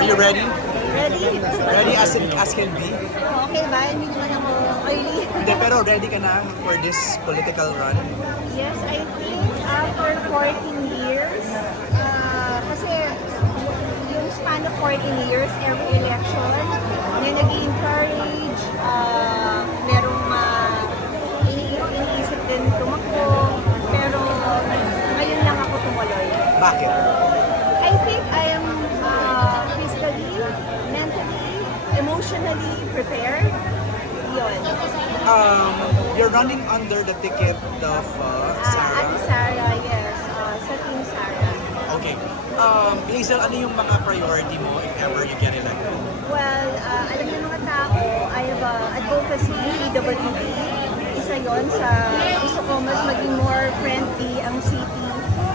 Are you ready? Ready? Ready as in, as can be? Okay ba? Medyo man ako early. Hindi, pero ready ka na for this political run? yes, I think after 14 years, uh, kasi yung span of 14 years, every election, may nag encourage uh, merong uh, ini iniisip din tumakbo, pero ngayon lang ako tumuloy. Bakit? Emotionally prepared. Yun. Um, you're running under the ticket of uh, Uh, Ate Sarah. Sarah, yes. Uh, sa Team Sarah. Okay. Um, Hazel, ano yung mga priority mo if ever you get elected? Well, uh, alam niyo mga tao, I have uh, advocacy, PWD. Isa yon sa gusto ko mas maging more friendly ang city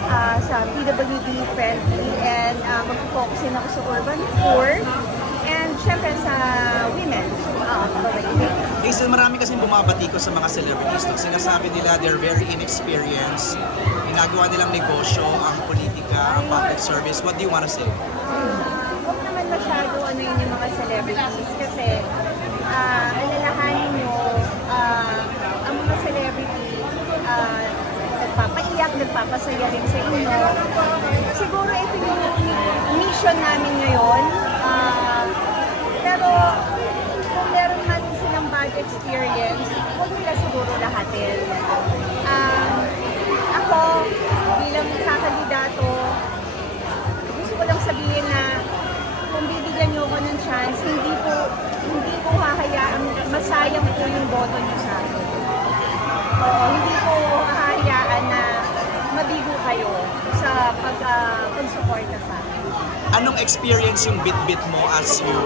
uh, sa PWD friendly and uh, mag-focus ako sa urban poor syempre sa women, uh, babae. Hazel, marami kasing bumabati ko sa mga celebrities. No? Sinasabi nila they're very inexperienced. Ginagawa nilang negosyo ang politika, ang public service. What do you wanna say? Huwag naman masyado ano yun yung mga celebrities kasi ah alalahanin nyo, ah, ang mga celebrity ah, nagpapaiyak, nagpapasaya rin sa inyo. Siguro ito yung mission namin ngayon. Pero kung meron man silang bad experience, huwag nila siguro lahatin. Um, ako, bilang kakandidato, gusto ko lang sabihin na kung bibigyan niyo ako ng chance, hindi po hindi po hahayaan masayang po yung boto niyo sa akin. Oo, hindi ko hahayaan na mabigo kayo sa pag uh, pagsuporta sa akin. Anong experience yung bit-bit mo as you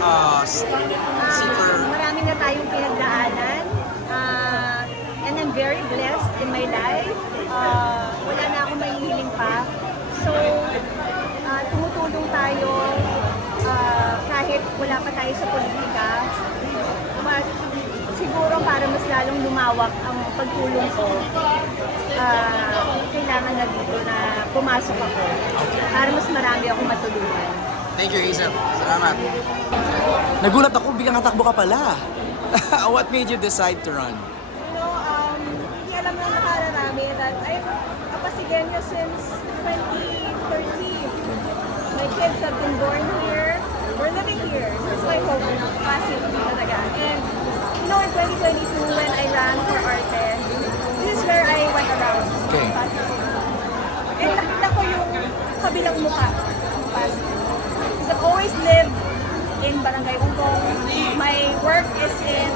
uh, s- Ah, seeker? marami na tayong pinagdaanan. Ah, and I'm very blessed in my life. Ah, wala na akong mahihiling pa. So, ah, tumutulong tayo ah, kahit wala pa tayo sa politika. But siguro para mas lalong lumawak ang pagtulong ko, ah, kailangan na dito na pumasok ako para mas marami akong matulungan. Thank you, Hazel. Salamat. Nagulat ako, biglang katakbo ka pala. What made you decide to run? You know, um, hindi alam ng nakararami that I'm a since 2013. My kids have been born here. We're living here. This is my home, Pasig talaga. And, you know, in 2022, when I ran for Arte, this is where I went around. Okay. Pasig City. And nakita ko yung kabilang mukha ng Pasig. Because I've always lived in Barangay Ugong. My work is in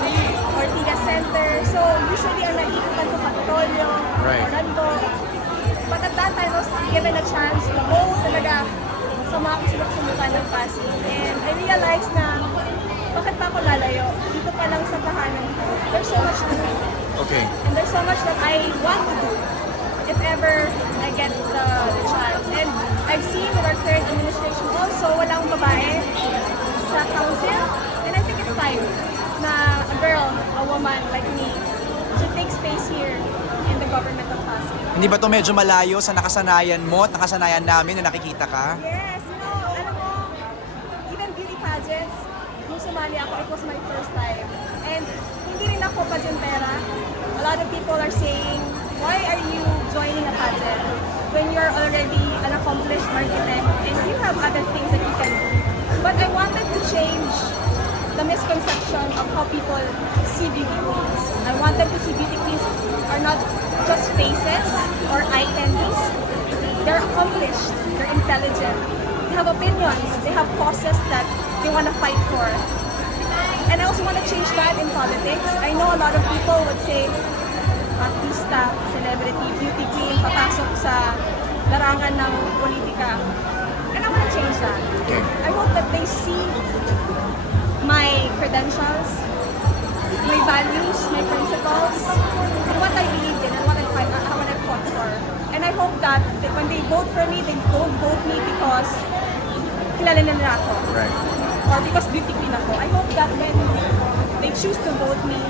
Ortigas Center. So usually ang nag-iikutan ko Kapitolyo, Right. Orlando. But at that time, I was given a chance to go talaga sa mga kasulok-sulukan ng Pasig. And I realized na bakit pa ako lalayo? Dito pa lang sa tahanan ko. There's so much to do. Okay. And there's so much that I want to do if ever I get the, the chance. And I've seen with our current administration also, walang babae sa council. And I think it's time na a girl, a woman like me, should take space here in the government of Pasig. Hindi ba to medyo malayo sa nakasanayan mo at nakasanayan namin na nakikita ka? Yes, you know, alam mo, even beauty pageants, nung sumali ako, it was my first time. And hindi rin ako pageantera. A lot of people are saying, why are you joining a pageant when you're already an accomplished architect and you have other things that you can do? But I wanted to change the misconception of how people see beauty queens. I wanted to see beauty queens are not just faces or eye candies. They're accomplished, they're intelligent, they have opinions, they have causes that they want to fight for. And I also want to change that in politics. I know a lot of people would say, artista, celebrity, beauty queen, papasok sa larangan ng politika. And I want to change that. I hope that they see my credentials, my values, my principles, and what I believe in and what I fight, uh, what I fought for. And I hope that, that when they vote for me, they don't vote me because kilala na nila ako Right. or because beauty queen ako. I hope that when they choose to vote me,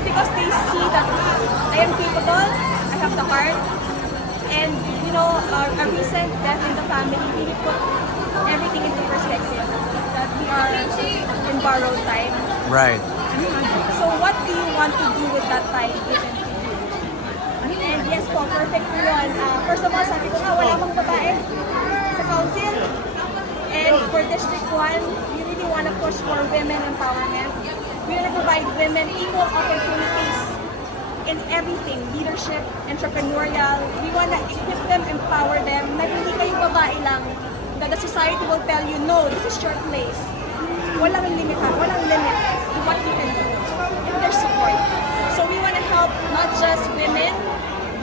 it's because they see that I am capable, I have the heart, and you know, a, a recent death in the family really put everything into perspective. borrowed time. Right. So what do you want to do with that time given to you? And yes po, perfect po yun. Uh, first of all, sabi ko nga, wala mang babae sa council. And for District 1, we really want to push for women empowerment. We want to provide women equal opportunities in everything, leadership, entrepreneurial. We want to equip them, empower them, na hindi kayo babae lang, that the society will tell you, no, this is your place. Walang limit, walang limit to what you can do if there's support. So we want to help not just women,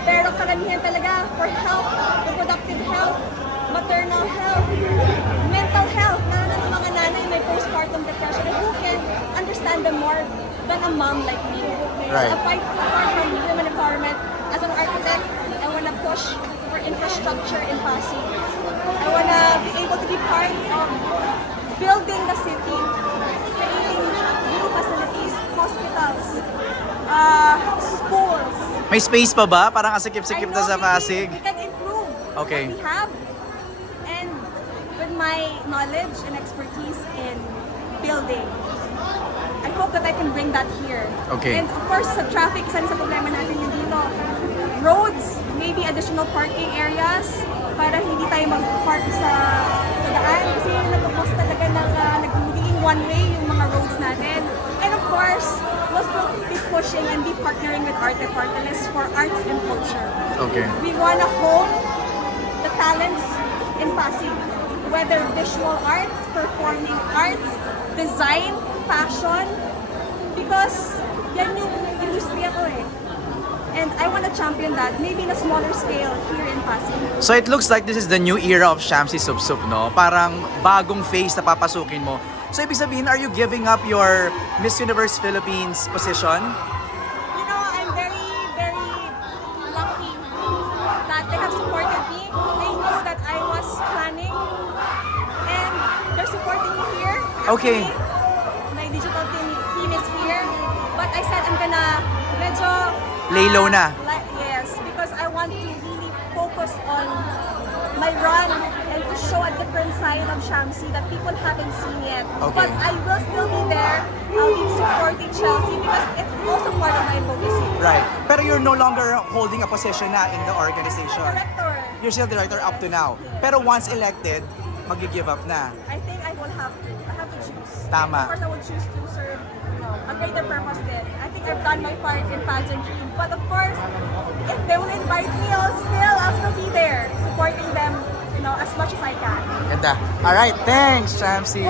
pero karamihan talaga for health, reproductive health, maternal health, mental health, na ng mga nanay may postpartum depression and who can understand them more than a mom like me. Right. So apart, apart from women empowerment, as an architect, I want to push for infrastructure in Pasig. I want to be able to be part of building the city, creating new facilities, hospitals, uh, schools. May space pa ba? Parang asikip-sikip I na sa Pasig. We can improve Okay. what we have. And with my knowledge and expertise in building, I hope that I can bring that here. Okay. And of course, sa traffic, isa sa problema natin yung dito. Roads, maybe additional parking areas para hindi tayo mag-park sa, sa daan. Kasi nagkakos talaga ng uh, nagiging one-way yung mga roads natin. And of course, we'll still be pushing and be partnering with Art Departments for arts and culture. Okay. We want to hone the talents in Pasig, whether visual arts, performing design, fashion, because yan yung industriya ko eh. And I want to champion that, maybe in a smaller scale here in Pasig. So it looks like this is the new era of Shamsi Subsub, no? Parang bagong phase na papasukin mo. So ibig sabihin, are you giving up your Miss Universe Philippines position? You know, I'm very, very lucky that they have supported me. They know that I was planning and they're supporting me here. Okay. My digital team, team is here. But I said I'm gonna medyo... Lay low na. li- yes, because I want to really focus on my run and to show a different side of Shamsi that people haven't seen yet. Okay. But I will still be there. I'll be supporting Chelsea because it's also part of my advocacy. Right. Pero you're no longer holding a position na in the organization. Director, You're still director up to now. Pero once elected, mag-give up na. I think I will have to. Tama. Of course, I would choose to serve you know, a greater purpose then. I think I've done my part in pageantry. But of course, if they will invite me, I'll still, I'll still be there, supporting them, you know, as much as I can. Ganda. Alright, thanks, Shamsi.